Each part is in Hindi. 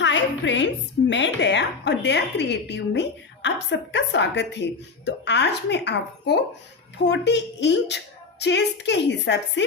हाय फ्रेंड्स, मैं दया और दया क्रिएटिव में आप सबका स्वागत है। तो आज मैं आपको 40 इंच चेस्ट के हिसाब से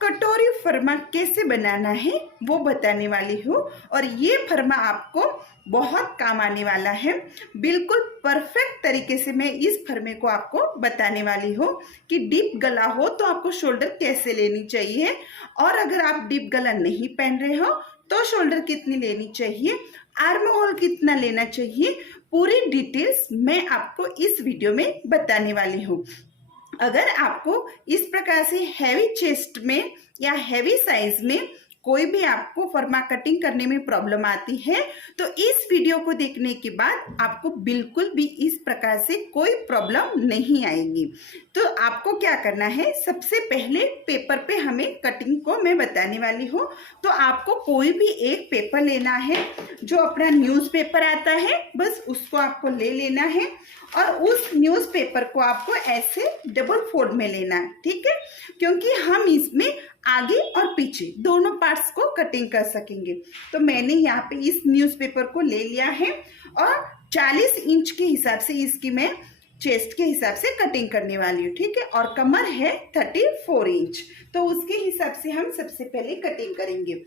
कटोरी फर्मा कैसे बनाना है वो बताने वाली हूँ। और ये फर्मा आपको बहुत काम आने वाला है। बिल्कुल परफेक्ट तरीके से मैं इस फर्मे को आपको बताने वाली हूँ कि डीप गला हो तो आपको शोल्डर कैसे लेनी चाहिए, और अगर आप डीप गला नहीं पहन रहे हो तो शोल्डर कितनी लेनी चाहिए, आर्म होल कितना लेना चाहिए, पूरी डिटेल्स मैं आपको इस वीडियो में बताने वाली हूँ। अगर आपको इस प्रकार से हैवी चेस्ट में या हैवी साइज में कोई भी आपको फर्मा कटिंग करने में प्रॉब्लम आती है तो इस वीडियो को देखने के बाद आपको बिल्कुल भी इस प्रकार से कोई प्रॉब्लम नहीं आएगी। तो आपको क्या करना है, सबसे पहले पेपर पे हमें कटिंग को मैं बताने वाली हूँ। तो आपको कोई भी एक पेपर लेना है, जो अपना न्यूज़पेपर आता है बस उसको आपको ले लेना है और उस न्यूज़पेपर को आपको ऐसे डबल फोल्ड में लेना है, ठीक है, क्योंकि हम इसमें आगे और पीछे दोनों पार्ट्स को कटिंग कर सकेंगे। तो मैंने यहाँ पे इस न्यूज़पेपर को ले लिया है और 40 इंच के हिसाब से इसकी मैं चेस्ट के हिसाब से कटिंग करने वाली हूँ, ठीक है। और कमर है 34 इंच, तो उसके हिसाब से हम सबसे पहले कटिंग करेंगे।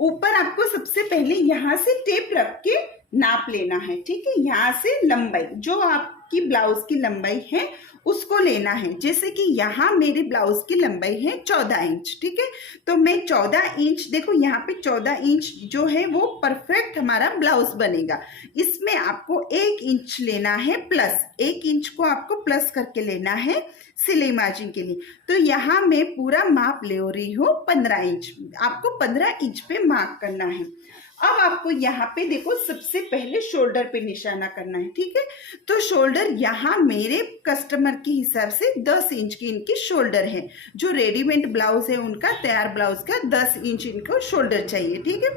ऊपर आपको सबसे पहले यहाँ से टेप रख के नाप लेना है, ठीक है। यहाँ से लंबाई, जो आपकी ब्लाउज की लंबाई है उसको लेना है। जैसे कि यहाँ मेरी ब्लाउज की लंबाई है 14 इंच, ठीक है। तो मैं 14 इंच, देखो यहाँ पे 14 इंच जो है वो परफेक्ट हमारा ब्लाउज बनेगा। इसमें आपको 1 इंच लेना है प्लस, 1 इंच को आपको प्लस करके लेना है सिलाई मार्जिन के लिए। तो यहाँ मैं पूरा माप ले रही हूँ 15 इंच, आपको 15 इंच पे मार्क करना है। अब आपको यहाँ पे देखो सबसे पहले शोल्डर पे निशाना करना है, ठीक है। तो शोल्डर यहाँ मेरे कस्टमर के हिसाब से 10 इंच की इनकी शोल्डर है। जो रेडीमेड ब्लाउज है उनका, तैयार ब्लाउज का 10 इंच इनको शोल्डर चाहिए, ठीक है।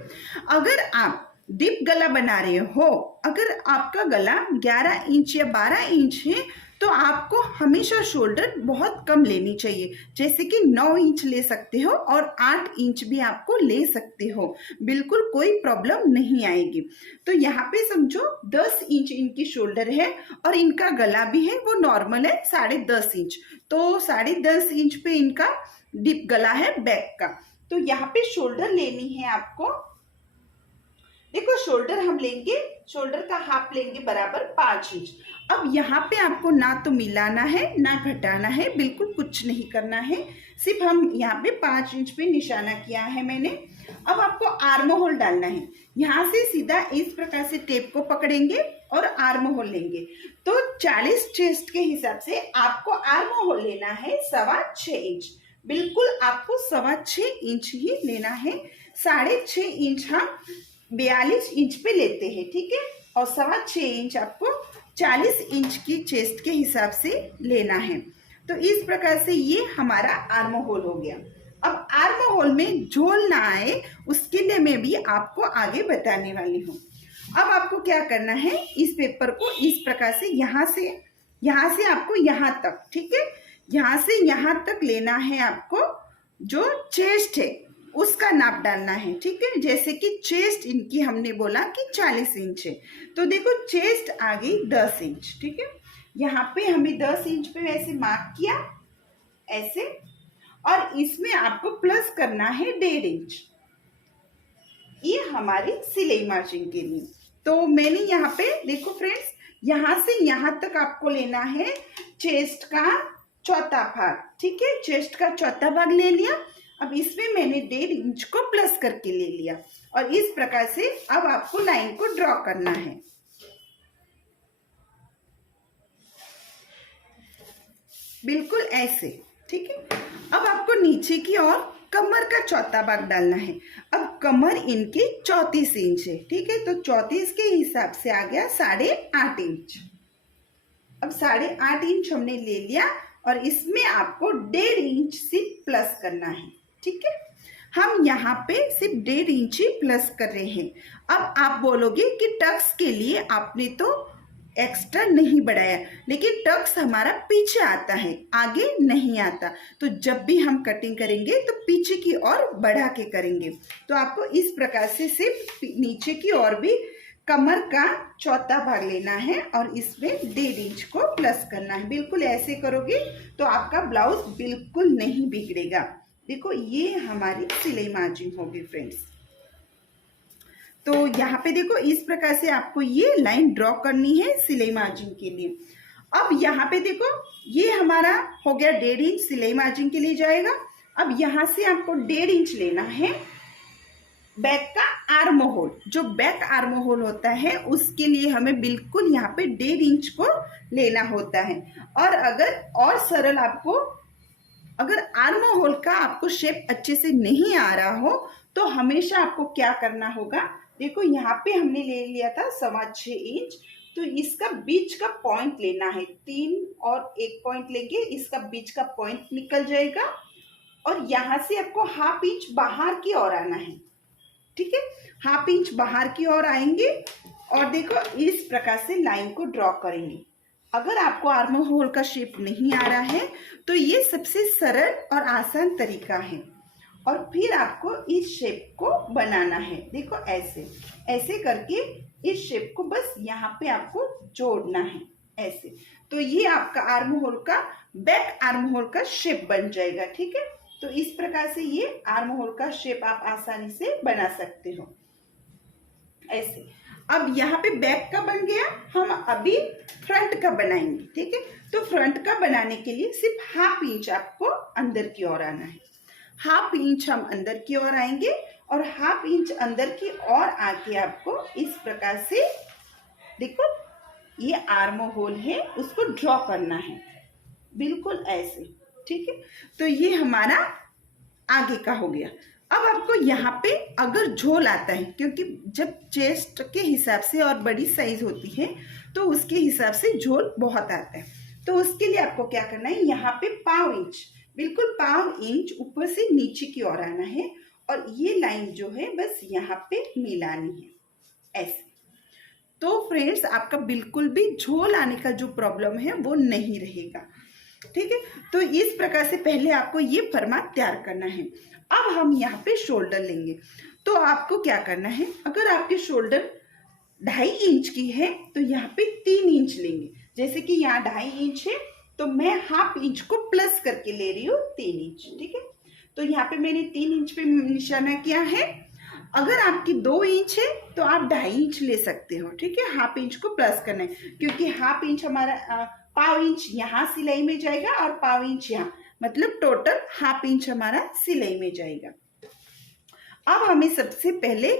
अगर आप डीप गला बना रहे हो, अगर आपका गला 11 इंच या 12 इंच है तो आपको हमेशा शोल्डर बहुत कम लेनी चाहिए। जैसे कि 9 इंच ले सकते हो और 8 इंच भी आपको ले सकते हो, बिल्कुल कोई प्रॉब्लम नहीं आएगी। तो यहाँ पे समझो 10 इंच इनकी शोल्डर है और इनका गला भी है वो नॉर्मल है 10.5 इंच। तो 10.5 इंच पे इनका डीप गला है बैक का। तो यहाँ पे शोल्डर लेनी है आपको, देखो शोल्डर हम लेंगे, शोल्डर का हाफ लेंगे बराबर 5 इंच। अब यहाँ पे आपको ना तो मिलाना है ना घटाना है, बिल्कुल कुछ नहीं करना है, सिर्फ हम यहाँ पे 5 इंच पे निशाना किया है मैंने। अब आपको आर्म होल डालना है। यहाँ से सीधा इस प्रकार से टेप को पकड़ेंगे और आर्म होल लेंगे। तो 40 चेस्ट के हिसाब से आपको आर्म होल लेना है 6.25 इंच, बिल्कुल आपको 6.25 इंच ही लेना है। 6.5 इंच हम 42 इंच पे लेते हैं, ठीक है, और 6.25 इंच आपको 40 इंच की चेस्ट के हिसाब से लेना है। तो इस प्रकार से ये हमारा आर्म होल हो गया। अब आर्म होल में झोल ना आए उसके लिए मैं भी आपको आगे बताने वाली हूँ। अब आपको क्या करना है, इस पेपर को इस प्रकार से यहाँ से आपको यहाँ तक, ठीक है, यहाँ से यहाँ तक लेना है। आपको जो चेस्ट है उसका नाप डालना है, ठीक है। जैसे कि चेस्ट इनकी हमने बोला कि 40 इंच है, तो देखो चेस्ट आ गई 10 इंच, ठीक है। यहाँ पे हमें 10 इंच पे वैसे मार्क किया ऐसे, और इसमें आपको प्लस करना है 1.5 इंच, ये हमारी सिलाई मार्जिन के लिए। तो मैंने यहाँ पे देखो फ्रेंड्स, यहाँ से यहाँ तक आपको लेना है चेस्ट का चौथा भाग, ठीक है, चेस्ट का चौथा भाग ले लिया। अब इसमें मैंने 1.5 इंच को प्लस करके ले लिया और इस प्रकार से अब आपको लाइन को ड्रॉ करना है, बिल्कुल ऐसे, ठीक है। अब आपको नीचे की ओर कमर का चौथा भाग डालना है। अब कमर इनकी 34 इंच है, ठीक है, तो 34 के हिसाब से आ गया 8.5 इंच। अब 8.5 इंच हमने ले लिया और इसमें आपको 1.5 इंच सिर्फ प्लस करना है, ठीक है। हम यहाँ पे सिर्फ 1.5 इंच ही प्लस कर रहे हैं। अब आप बोलोगे कि टक्स के लिए आपने तो एक्स्ट्रा नहीं बढ़ाया, लेकिन टक्स हमारा पीछे आता है, आगे नहीं आता। तो जब भी हम कटिंग करेंगे तो पीछे की ओर बढ़ा के करेंगे। तो आपको इस प्रकार से सिर्फ नीचे की ओर भी कमर का चौथा भाग लेना है और इसमें 1.5 इंच को प्लस करना है। बिल्कुल ऐसे करोगे तो आपका ब्लाउज बिल्कुल नहीं बिगड़ेगा। देखो ये हमारी सिलाई मार्जिन होगी फ्रेंड्स। तो यहाँ पे देखो इस प्रकार से आपको ये लाइन ड्रॉ करनी है सिलाई मार्जिन के लिए। अब यहाँ पे देखो ये हमारा हो गया 1.5 इंच सिलाई मार्जिन के लिए जाएगा। अब यहाँ से आपको 1.5 इंच लेना है बैक का आर्म होल। जो बैक आर्म होल होता है उसके लिए हमें बिल्कुल यहाँ पे 1.5 इंच को लेना होता है। और अगर और सरल आपको अगर आर्म होल का आपको शेप अच्छे से नहीं आ रहा हो तो हमेशा आपको क्या करना होगा, देखो यहाँ पे हमने ले लिया था 6.25 इंच, तो इसका बीच का पॉइंट लेना है। 3 और 1 पॉइंट लेंगे, इसका बीच का पॉइंट निकल जाएगा और यहाँ से आपको 1/2 इंच बाहर की ओर आना है। ठीक है, 1/2 इंच बाहर की ओर आएंगे और देखो इस प्रकार से लाइन को ड्रॉ करेंगे। अगर आपको आर्म होल का शेप नहीं आ रहा है तो ये सबसे सरल और आसान तरीका है। और फिर आपको इस शेप को बनाना है। देखो ऐसे ऐसे करके इस शेप को बस यहाँ पे आपको जोड़ना है ऐसे। तो ये आपका आर्म होल का बैक आर्म होल का शेप बन जाएगा। ठीक है, तो इस प्रकार से ये आर्म होल का शेप आप आसानी से बना सकते हो ऐसे। अब यहाँ पे बैक का बन गया, हम अभी फ्रंट का बनाएंगे। ठीक है, तो फ्रंट का बनाने के लिए सिर्फ 1/2 इंच आपको अंदर की ओर आना है। 1/2 इंच हम अंदर की ओर आएंगे और 1/2 इंच अंदर की ओर आके आपको इस प्रकार से देखो ये आर्म होल है उसको ड्रॉ करना है बिल्कुल ऐसे। ठीक है, तो ये हमारा आगे का हो गया। अब आपको यहाँ पे अगर झोल आता है, क्योंकि जब चेस्ट के हिसाब से और बड़ी साइज होती है तो उसके हिसाब से झोल बहुत आता है। तो उसके लिए आपको क्या करना है, यहाँ पे 1/2 इंच बिल्कुल 1/2 इंच ऊपर से नीचे की ओर आना है और ये लाइन जो है बस यहाँ पे मिलानी है ऐसे। तो फ्रेंड्स आपका बिल्कुल भी झोल आने का जो प्रॉब्लम है वो नहीं रहेगा। ठीक है, तो इस प्रकार से पहले आपको ये फरमान तैयार करना है। अब हम यहाँ पे शोल्डर लेंगे। तो आपको क्या करना है, अगर आपके शोल्डर 2.5 इंच की है तो यहाँ पे 3 इंच लेंगे। जैसे कि यहाँ 2.5 इंच है तो मैं 1/2 इंच को प्लस करके ले रही हूँ 3 इंच। ठीक है, तो यहाँ पे मैंने 3 इंच पे निशाना किया है। अगर आपकी 2 इंच है तो आप 2.5 इंच ले सकते हो। ठीक है, 1/2 इंच को प्लस करना है क्योंकि 1/2 इंच हमारा 1/2 इंच यहाँ सिलाई में जाएगा और 1/2 इंच यहाँ, मतलब टोटल 1/2 इंच हमारा सिलाई में जाएगा। अब हमें सबसे पहले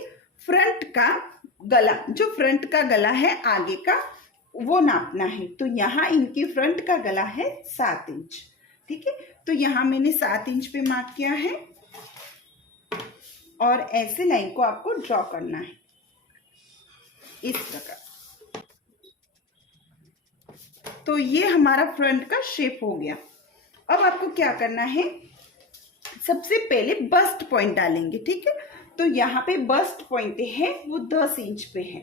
फ्रंट का गला, जो फ्रंट का गला है आगे का, वो नापना है। तो यहाँ इनकी फ्रंट का गला है 7 इंच। ठीक है, तो यहाँ मैंने 7 इंच पे मार्क किया है और ऐसे लाइन को आपको ड्रॉ करना है इस प्रकार। तो ये हमारा फ्रंट का शेप हो गया। अब आपको क्या करना है, सबसे पहले बस्ट पॉइंट डालेंगे। ठीक है, तो यहाँ पे बस्ट पॉइंट है वो 10 इंच पे है।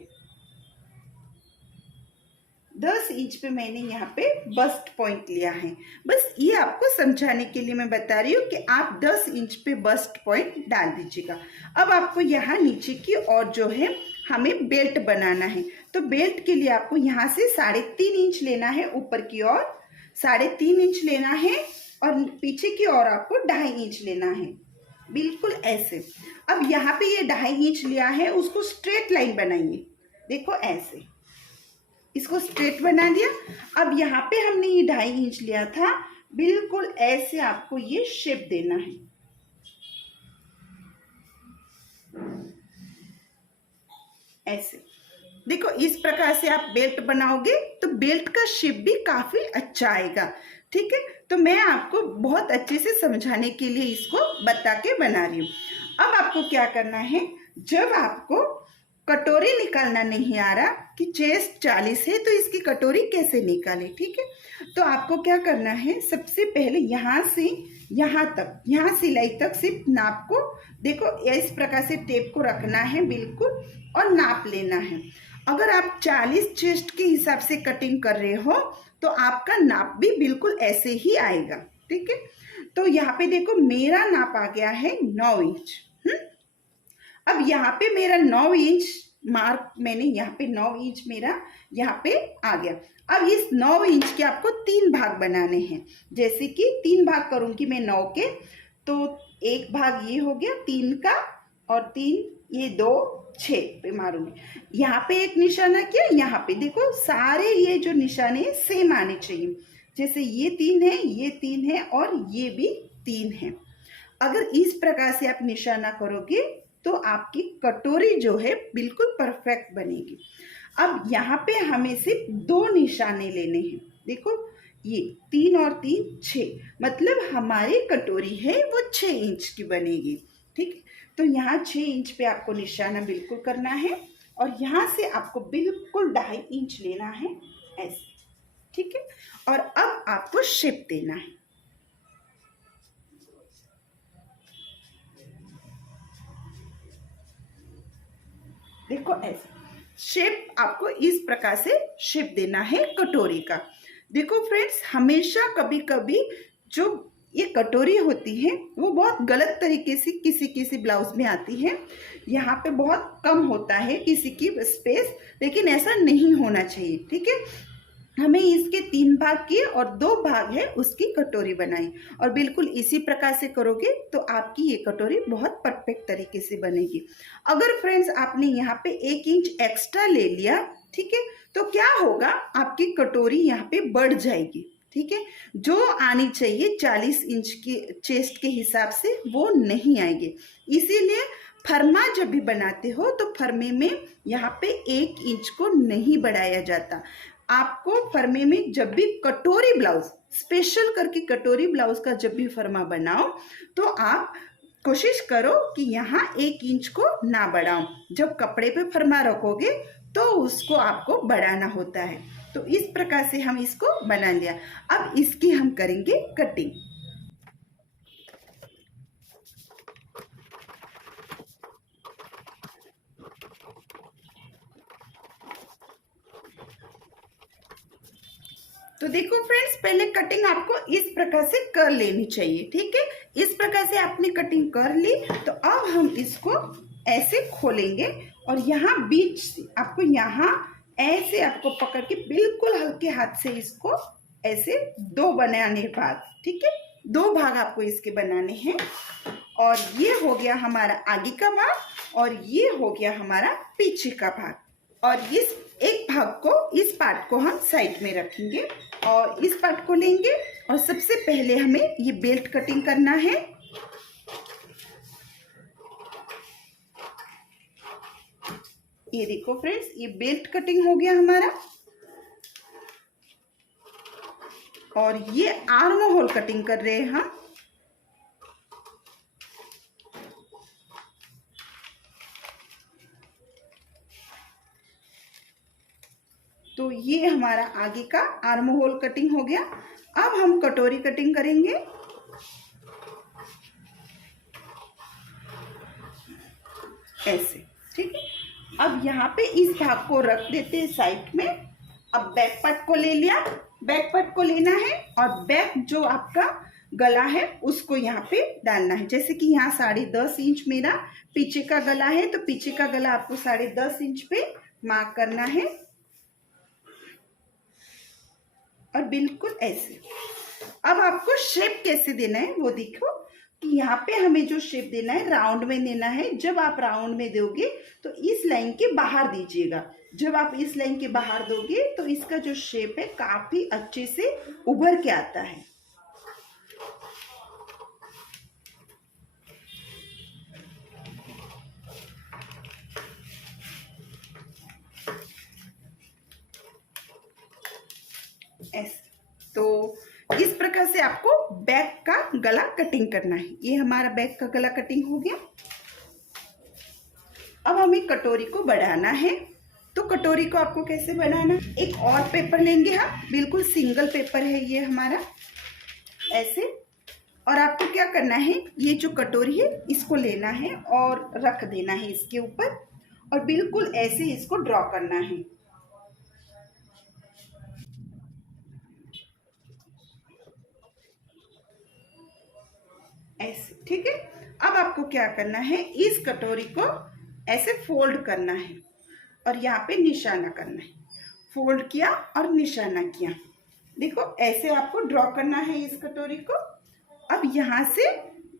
10 इंच पे मैंने यहाँ पे बस्ट पॉइंट लिया है। बस ये आपको समझाने के लिए मैं बता रही हूँ कि आप 10 इंच पे बस्ट पॉइंट डाल दीजिएगा। अब आपको यहाँ नीचे की और जो है हमें बेल्ट बनाना है। तो बेल्ट के लिए आपको यहाँ से 3.5 इंच लेना है, ऊपर की ओर 3.5 इंच लेना है और पीछे की ओर आपको 2.5 इंच लेना है बिल्कुल ऐसे। अब यहाँ पे ये 2.5 इंच लिया है, उसको स्ट्रेट लाइन बनाइए। देखो ऐसे, इसको स्ट्रेट बना दिया। अब यहाँ पे हमने ये 2.5 इंच लिया था, बिल्कुल ऐसे आपको ये शेप देना है ऐसे। देखो इस प्रकार से आप बेल्ट बनाओगे तो बेल्ट का शेप भी काफी अच्छा आएगा। ठीक है, तो मैं आपको बहुत अच्छे से समझाने के लिए इसको बता के बना रही हूँ। अब आपको क्या करना है, जब आपको कटोरी निकालना नहीं आ रहा कि चेस्ट 40 है तो इसकी कटोरी कैसे निकाले। ठीक है, तो आपको क्या करना है, सबसे पहले यहाँ से यहाँ तक, यहाँ सिलाई तक सिर्फ नाप को देखो इस प्रकार से टेप को रखना है बिल्कुल और नाप लेना है। अगर आप 40 चेस्ट के हिसाब से कटिंग कर रहे हो तो आपका नाप भी बिल्कुल ऐसे ही आएगा। ठीक है, तो यहाँ पे देखो मेरा नाप आ गया है 9 इंच। अब यहाँ पे मेरा 9 इंच मार्क मैंने यहाँ पे 9 इंच मेरा यहाँ पे आ गया। अब इस 9 इंच के आपको 3 भाग बनाने हैं। जैसे कि 3 भाग करूंगी मैं 9 के, तो एक भाग ये हो गया 3 का और 3 ये 2 6 पे मारूंगी। यहाँ पे एक निशाना किया, यहाँ पे देखो सारे ये जो निशाने सेम आने चाहिए। जैसे ये 3 है, ये 3 है और ये भी 3 है। अगर इस प्रकार से आप निशाना करोगे तो आपकी कटोरी जो है बिल्कुल परफेक्ट बनेगी। अब यहाँ पे हमें सिर्फ 2 निशाने लेने हैं। देखो ये 3 और 3 6, मतलब हमारी कटोरी है वो 6 इंच की बनेगी। ठीक है, तो यहाँ 6 इंच पे आपको निशाना बिल्कुल करना है और यहाँ से आपको बिल्कुल 2.5 इंच लेना है ऐसे। ठीक है, और अब आपको शेप देना है। देखो ऐसे शेप आपको इस प्रकार से शेप देना है कटोरी का। देखो फ्रेंड्स, हमेशा कभी कभी जो ये कटोरी होती है वो बहुत गलत तरीके से किसी किसी ब्लाउज में आती है। यहाँ पे बहुत कम होता है किसी की स्पेस, लेकिन ऐसा नहीं होना चाहिए। ठीक है, हमें इसके 3 भाग किए और 2 भाग है उसकी कटोरी बनाई, और बिल्कुल इसी प्रकार से करोगे तो आपकी ये कटोरी बहुत परफेक्ट तरीके से बनेगी। अगर फ्रेंड्स आपने यहाँ पे 1 इंच एक्स्ट्रा ले लिया, ठीक है, तो क्या होगा, आपकी कटोरी यहाँ पे बढ़ जाएगी। ठीक है, जो आनी चाहिए 40 इंच की चेस्ट के हिसाब से वो नहीं आएगी। इसीलिए फरमा जब भी बनाते हो तो फरमे में यहाँ पे 1 इंच को नहीं बढ़ाया जाता। आपको फरमे में जब भी कटोरी ब्लाउज, स्पेशल करके कटोरी ब्लाउज का जब भी फरमा बनाओ तो आप कोशिश करो कि यहाँ 1 इंच को ना बढ़ाओ। जब कपड़े पे फरमा रखोगे तो उसको आपको बढ़ाना होता है। तो इस प्रकार से हम इसको बना लिया। अब इसकी हम करेंगे कटिंग। तो देखो फ्रेंड्स, पहले कटिंग आपको इस प्रकार से कर लेनी चाहिए। ठीक है, इस प्रकार से आपने कटिंग कर ली तो अब हम इसको ऐसे खोलेंगे और यहाँ बीच से आपको यहाँ ऐसे आपको पकड़ के बिल्कुल हल्के हाथ से इसको ऐसे 2 बनाने बाद, ठीक है, 2 भाग आपको इसके बनाने हैं। और ये हो गया हमारा आगे का भाग और ये हो गया हमारा पीछे का भाग। और इस एक भाग को, इस पार्ट को हम साइड में रखेंगे और इस पार्ट को लेंगे। और सबसे पहले हमें ये बेल्ट कटिंग करना है। ये देखो फ्रेंड्स, ये बेल्ट कटिंग हो गया हमारा। और ये आर्म होल कटिंग कर रहे हैं हम। तो ये हमारा आगे का आर्म होल कटिंग हो गया। अब हम कटोरी कटिंग करेंगे। ऐसे, ठीक है। अब यहाँ पे इस भाग को रख देते हैं साइड में। अब बैक पार्ट को ले लिया, बैक पार्ट को लेना है और बैक जो आपका गला है उसको यहाँ पे डालना है। जैसे कि यहाँ 10.5 इंच मेरा पीछे का गला है, तो पीछे का गला आपको 10.5 इंच पे मार्क करना है। और बिल्कुल ऐसे। अब आपको शेप कैसे देना है वो देखो कि यहाँ पे हमें जो शेप देना है राउंड में देना है। जब आप राउंड में दोगे तो इस लाइन के बाहर दीजिएगा। जब आप इस लाइन के बाहर दोगे तो इसका जो शेप है काफी अच्छे से उभर के आता है। ऐसे। तो इस प्रकार से आपको बैक का गला कटिंग करना है। ये हमारा बैक का गला कटिंग हो गया। अब हमें कटोरी को बढ़ाना है। तो कटोरी को आपको कैसे बनाना, एक और पेपर लेंगे हम, बिल्कुल सिंगल पेपर है ये हमारा, ऐसे। और आपको क्या करना है, ये जो कटोरी है इसको लेना है और रख देना है इसके ऊपर। और बिल्कुल ऐसे इसको ड्रॉ करना है। ऐसे, ठीक है। अब आपको क्या करना है, इस कटोरी को ऐसे फोल्ड करना है और यहाँ पे निशाना करना है। फोल्ड किया और निशाना किया, देखो ऐसे आपको ड्रॉ करना है इस कटोरी को। अब यहाँ से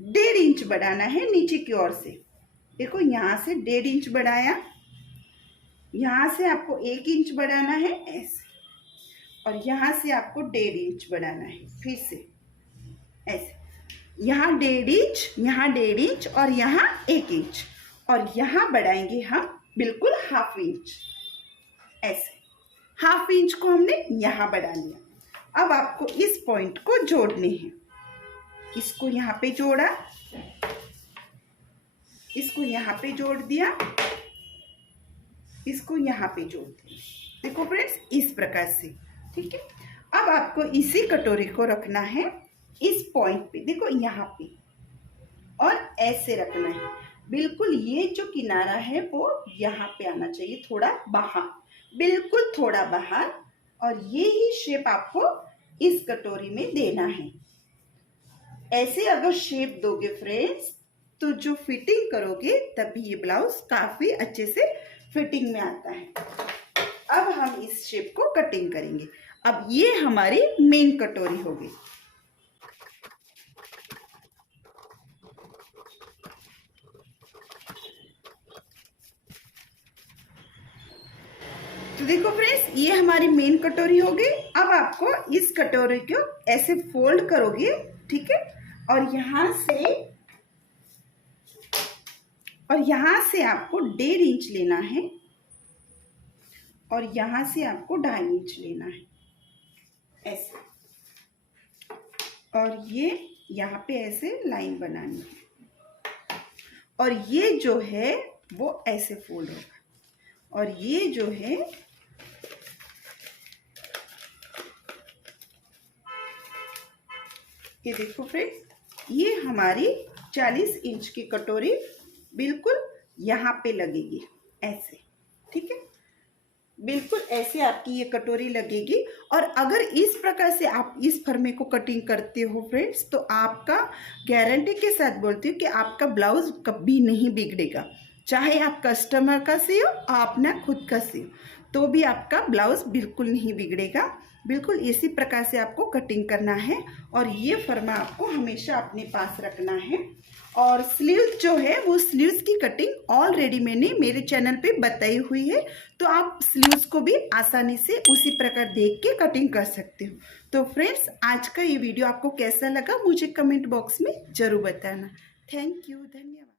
1.5 इंच बढ़ाना है नीचे की ओर से। देखो यहाँ से 1.5 इंच बढ़ाया, यहाँ से आपको 1 इंच बढ़ाना है ऐसे, और यहाँ से आपको 1.5 इंच बढ़ाना है फिर से ऐसे। यहाँ 1.5 इंच, यहाँ 1.5 इंच और यहाँ 1 इंच, और यहाँ बढ़ाएंगे हम बिल्कुल 1/2 इंच ऐसे। 1/2 इंच को हमने यहाँ बढ़ा लिया। अब आपको इस पॉइंट को जोड़ने हैं। इसको यहाँ पे जोड़ा, इसको यहाँ पे जोड़ दिया, इसको यहाँ पे जोड़ दिया। देखो फ्रेंड्स, इस प्रकार से, ठीक है। अब आपको इसी कटोरी को रखना है इस पॉइंट पे, देखो यहाँ पे, और ऐसे रखना है। बिल्कुल ये जो किनारा है वो यहाँ पे आना चाहिए, थोड़ा बाहर, बिल्कुल थोड़ा बाहर, और ये ही शेप आपको इस कटोरी में देना है। ऐसे अगर शेप दोगे फ्रेंड्स, तो जो फिटिंग करोगे तभी ये ब्लाउज काफी अच्छे से फिटिंग में आता है। अब हम इस शेप को कटिंग करेंगे। अब ये हमारी मेन कटोरी होगी। तो देखो फ्रेंड्स, ये हमारी मेन कटोरी हो गई। अब आपको इस कटोरी को ऐसे फोल्ड करोगे, ठीक है, और यहाँ से आपको 1.5 इंच लेना है, और यहाँ से आपको 2.5 इंच लेना है ऐसे, और ये यहाँ पे ऐसे लाइन बनानी है, और ये जो है वो ऐसे फोल्ड होगा, और ये जो है ये देखो फ्रेंड्स, ये हमारी 40 इंच की कटोरी बिल्कुल यहाँ पे लगेगी ऐसे, ठीक है। बिल्कुल ऐसे आपकी ये कटोरी लगेगी। और अगर इस प्रकार से आप इस फर्मे को कटिंग करते हो फ्रेंड्स, तो आपका गारंटी के साथ बोलती हूँ कि आपका ब्लाउज कभी नहीं बिगड़ेगा। चाहे आप कस्टमर का सियो, आप ना खुद का सियो, तो भी आपका ब्लाउज बिल्कुल नहीं बिगड़ेगा। बिल्कुल इसी प्रकार से आपको कटिंग करना है, और ये फर्मा आपको हमेशा अपने पास रखना है। और स्लीव्स जो है वो स्लीव्स की कटिंग ऑलरेडी मैंने मेरे चैनल पे बताई हुई है, तो आप स्लीव्स को भी आसानी से उसी प्रकार देख के कटिंग कर सकते हो। तो फ्रेंड्स, आज का ये वीडियो आपको कैसा लगा मुझे कमेंट बॉक्स में ज़रूर बताना। थैंक यू, धन्यवाद।